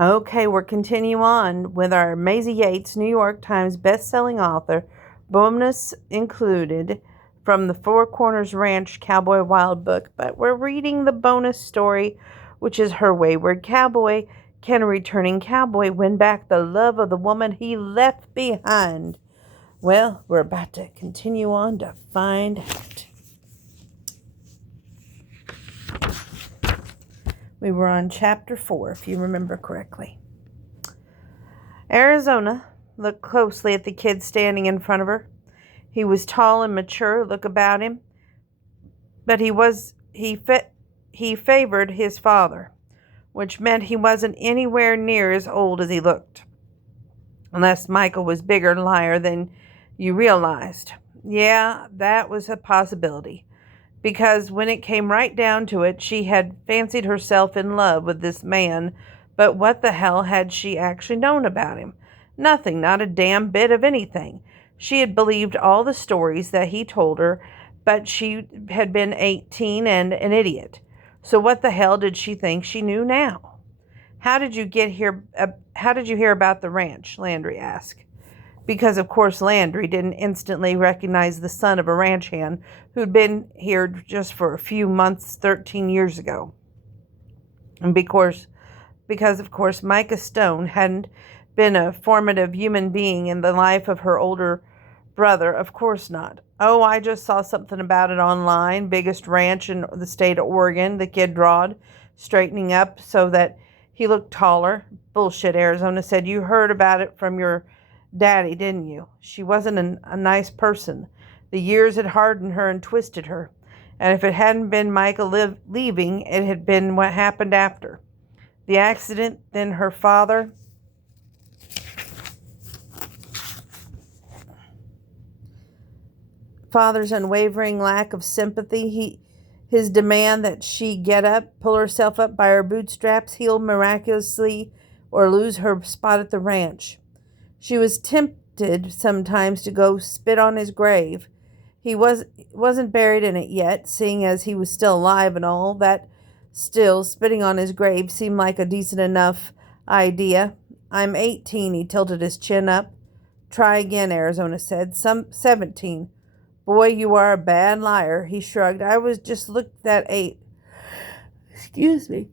Okay, we're continuing on with our Maisey Yates, New York Times best-selling author, bonus included from the Four Corners Ranch Cowboy Wild book. But we're reading the bonus story, which is her wayward cowboy. Can a returning cowboy win back the love of the woman he left behind? Well, we're about to continue on to find out. We were on chapter 4, if you remember correctly. Arizona looked closely at the kid standing in front of her. He was tall and mature, look about him, but he favored his father, which meant he wasn't anywhere near as old as he looked. Unless Michael was bigger liar than you realized. Yeah, that was a possibility. Because when it came right down to it, she had fancied herself in love with this man, but what the hell had she actually known about him? Nothing, not a damn bit of anything. She had believed all the stories that he told her, but she had been 18 and an idiot. So what the hell did she think she knew now? How did you hear about the ranch? Landry asked. Because, of course, Landry didn't instantly recognize the son of a ranch hand who'd been here just for a few months 13 years ago. And because, of course, Micah Stone hadn't been a formative human being in the life of her older brother. Of course not. Oh, I just saw something about it online. Biggest ranch in the state of Oregon, the kid drawled, straightening up so that he looked taller. Bullshit, Arizona said. You heard about it from your daddy, didn't you? She wasn't a nice person. The years had hardened her and twisted her. And if it hadn't been Michael leaving, it had been what happened after. The accident, then her father's unwavering lack of sympathy, his demand that she get up, pull herself up by her bootstraps, heal miraculously, or lose her spot at the ranch. She was tempted sometimes to go spit on his grave. He wasn't buried in it yet, seeing as he was still alive and all. That still, spitting on his grave seemed like a decent enough idea. I'm 18, he tilted his chin up. Try again, Arizona said. 17. Boy, you are a bad liar, he shrugged. I was just looked at 8. Excuse me.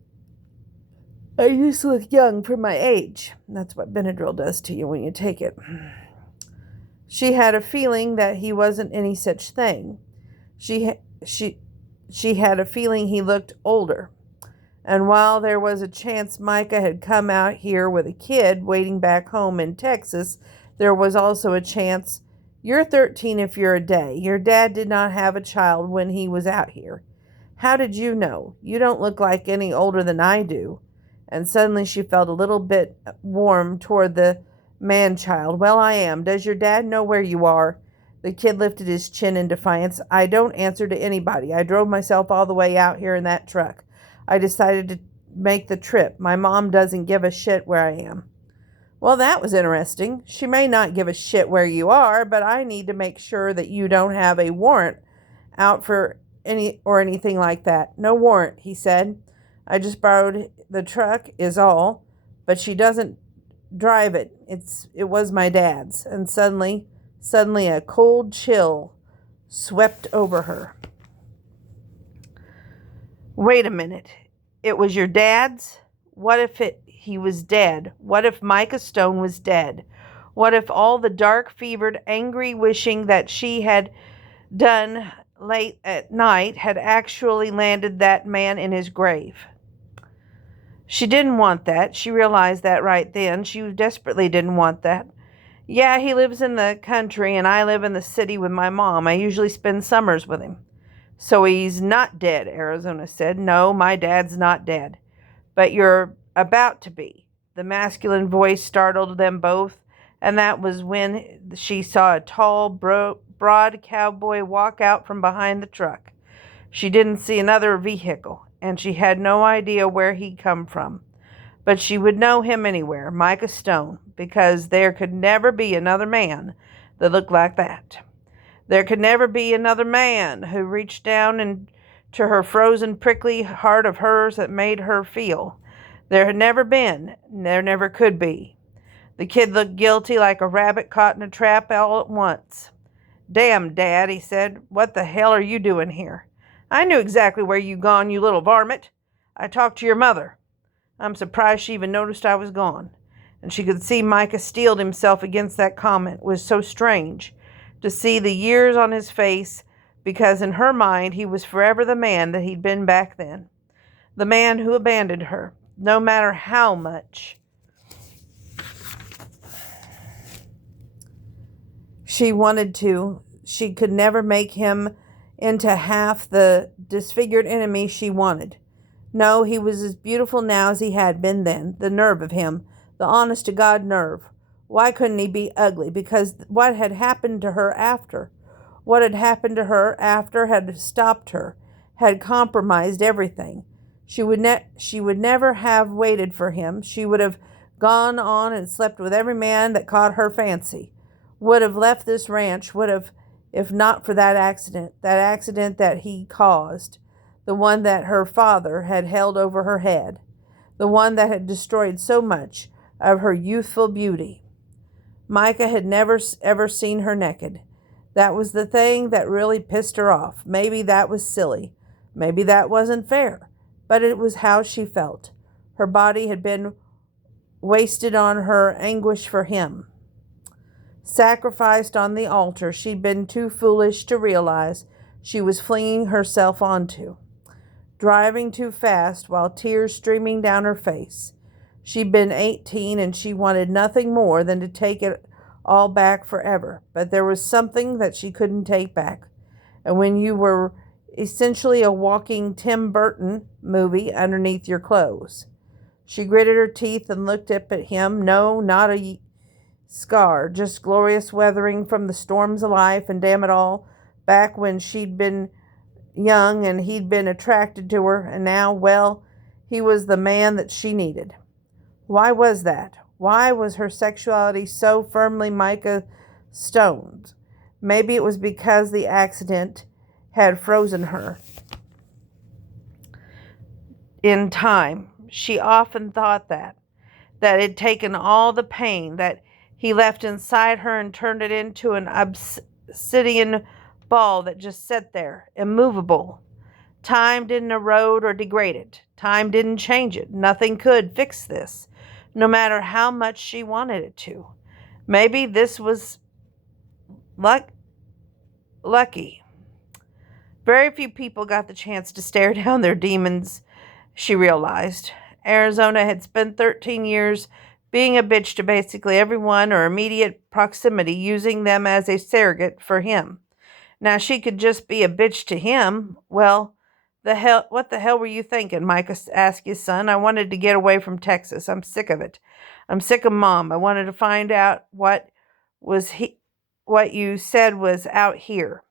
I used to look young for my age. That's what Benadryl does to you when you take it. She had a feeling that he wasn't any such thing. She had a feeling he looked older. And while there was a chance Micah had come out here with a kid waiting back home in Texas, there was also a chance you're 13 if you're a day. Your dad did not have a child when he was out here. How did you know? You don't look like any older than I do. And suddenly she felt a little bit warm toward the man-child. Well, I am. Does your dad know where you are? The kid lifted his chin in defiance. I don't answer to anybody. I drove myself all the way out here in that truck. I decided to make the trip. My mom doesn't give a shit where I am. Well, that was interesting. She may not give a shit where you are, but I need to make sure that you don't have a warrant out for anything like that. No warrant, he said. I just borrowed the truck is all, but she doesn't drive it. It was my dad's. And suddenly a cold chill swept over her. Wait a minute. It was your dad's? What if he was dead? What if Micah Stone was dead? What if all the dark-fevered, angry wishing that she had done late at night had actually landed that man in his grave? She didn't want that. She realized that right then. She desperately didn't want that. Yeah, he lives in the country and I live in the city with my mom. I usually spend summers with him. So he's not dead, Arizona said. No, my dad's not dead. But you're about to be. The masculine voice startled them both, and that was when she saw a tall, broad cowboy walk out from behind the truck. She didn't see another vehicle, and she had no idea where he'd come from. But she would know him anywhere, Micah Stone, because there could never be another man that looked like that. There could never be another man who reached down into her frozen, prickly heart of hers that made her feel There had never been. There never could be. The kid looked guilty, like a rabbit caught in a trap all at once. "Damn, Dad," he said. "What the hell are you doing here? I knew exactly where you gone, you little varmint. I talked to your mother." I'm surprised she even noticed I was gone. And she could see Micah steeled himself against that comment. It was so strange to see the years on his face, because in her mind he was forever the man that he'd been back then. The man who abandoned her, no matter how much she wanted to. She could never make him into half the disfigured enemy she wanted. No, he was as beautiful now as he had been then. The nerve of him, the honest-to-God nerve. Why couldn't he be ugly? Because what had happened to her after? What had happened to her after had stopped her, had compromised everything. She would never have waited for him. She would have gone on and slept with every man that caught her fancy. Would have left this ranch, would have, if not for that accident that he caused. The one that her father had held over her head, the one that had destroyed so much of her youthful beauty. Micah had never ever seen her naked. That was the thing that really pissed her off. Maybe that was silly. Maybe that wasn't fair. But it was how she felt. Her body had been wasted on her anguish for him. Sacrificed on the altar she'd been too foolish to realize she was flinging herself onto. Driving too fast while tears streaming down her face. She'd been 18 and she wanted nothing more than to take it all back forever. But there was something that she couldn't take back. And when you were essentially a walking Tim Burton movie underneath your clothes. She gritted her teeth and looked up at him. No, not a scar, just glorious weathering from the storms of life. And damn it all, back when she'd been young and he'd been attracted to her, and now, well, he was the man that she needed. Why was that? Why was her sexuality so firmly Micah stoned? Maybe it was because the accident had frozen her in time. She often thought that it'd taken all the pain that he left inside her and turned it into an obsidian ball that just sat there, immovable. Time didn't erode or degrade it. Time didn't change it. Nothing could fix this, no matter how much she wanted it to. Maybe this was lucky. Very few people got the chance to stare down their demons, she realized. Arizona had spent 13 years being a bitch to basically everyone or immediate proximity, using them as a surrogate for him. Now she could just be a bitch to him. Well, what the hell were you thinking? Micah asked his son. I wanted to get away from Texas. I'm sick of it. I'm sick of Mom. I wanted to find out what you said was out here.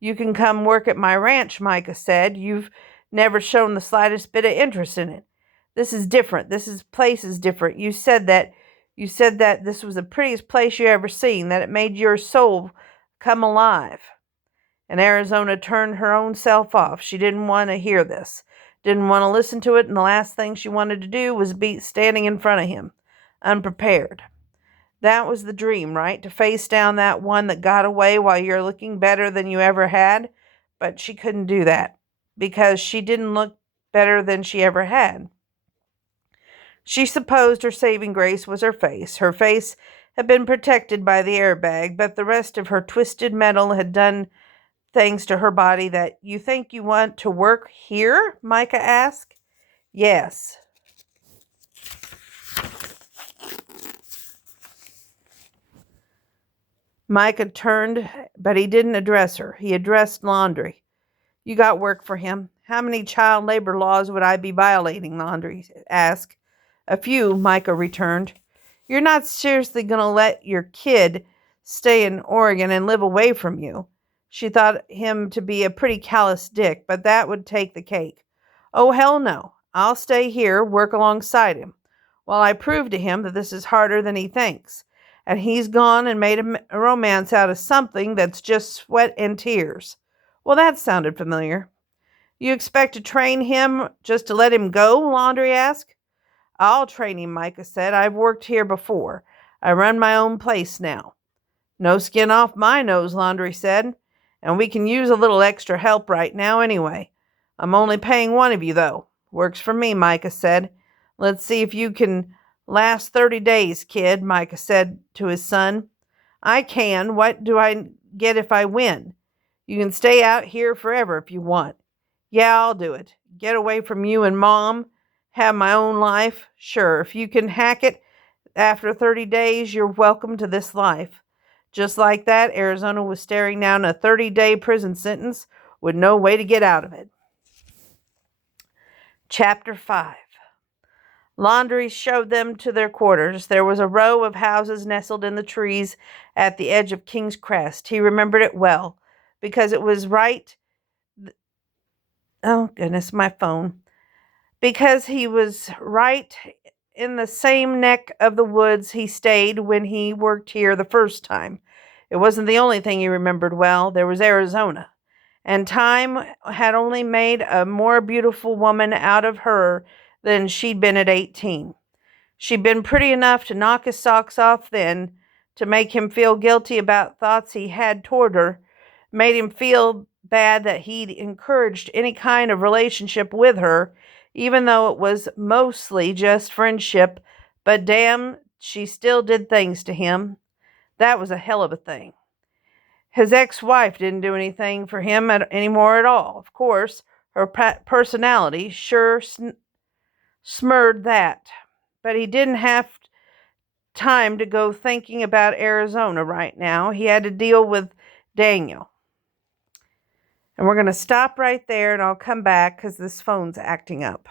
You can come work at my ranch, Micah said. You've never shown the slightest bit of interest in it. This is different. Place is different. You said that this was the prettiest place you ever seen, that it made your soul come alive. And Arizona turned her own self off. She didn't want to hear this, didn't want to listen to it, and the last thing she wanted to do was be standing in front of him, unprepared. That was the dream, right? To face down that one that got away while you're looking better than you ever had. But she couldn't do that because she didn't look better than she ever had. She supposed her saving grace was her face. Her face had been protected by the airbag, but the rest of her twisted metal had done things to her body that. You think you want to work here? Micah asked. Yes. Micah turned, but he didn't address her. He addressed Laundry. You got work for him. How many child labor laws would I be violating? Laundry asked. A few, Micah returned. You're not seriously going to let your kid stay in Oregon and live away from you? She thought him to be a pretty callous dick, but that would take the cake. Oh, hell no. I'll stay here, work alongside him, while I prove to him that this is harder than he thinks. And he's gone and made a romance out of something that's just sweat and tears. Well, that sounded familiar. You expect to train him just to let him go? Laundry asked. I'll train him, Micah said. I've worked here before. I run my own place now. No skin off my nose, Laundry said. And we can use a little extra help right now anyway. I'm only paying one of you, though. Works for me, Micah said. Let's see if you can last 30 days, kid, Micah said to his son. I can. What do I get if I win? You can stay out here forever if you want. Yeah, I'll do it. Get away from you and Mom. Have my own life. Sure, if you can hack it after 30 days, you're welcome to this life. Just like that, Arizona was staring down a 30-day prison sentence with no way to get out of it. Chapter 5. Laundry showed them to their quarters. There was a row of houses nestled in the trees at the edge of King's Crest. He remembered it well, because it was right... Oh, goodness, my phone. Because he was right in the same neck of the woods he stayed when he worked here the first time. It wasn't the only thing he remembered well. There was Arizona. And time had only made a more beautiful woman out of her than she'd been at 18. She'd been pretty enough to knock his socks off then, to make him feel guilty about thoughts he had toward her, made him feel bad that he'd encouraged any kind of relationship with her, even though it was mostly just friendship, but damn, she still did things to him. That was a hell of a thing. His ex-wife didn't do anything for him anymore at all. Of course, her personality sure smirred that. But he didn't have time to go thinking about Arizona right now. He had to deal with Daniel. And we're going to stop right there, and I'll come back because this phone's acting up.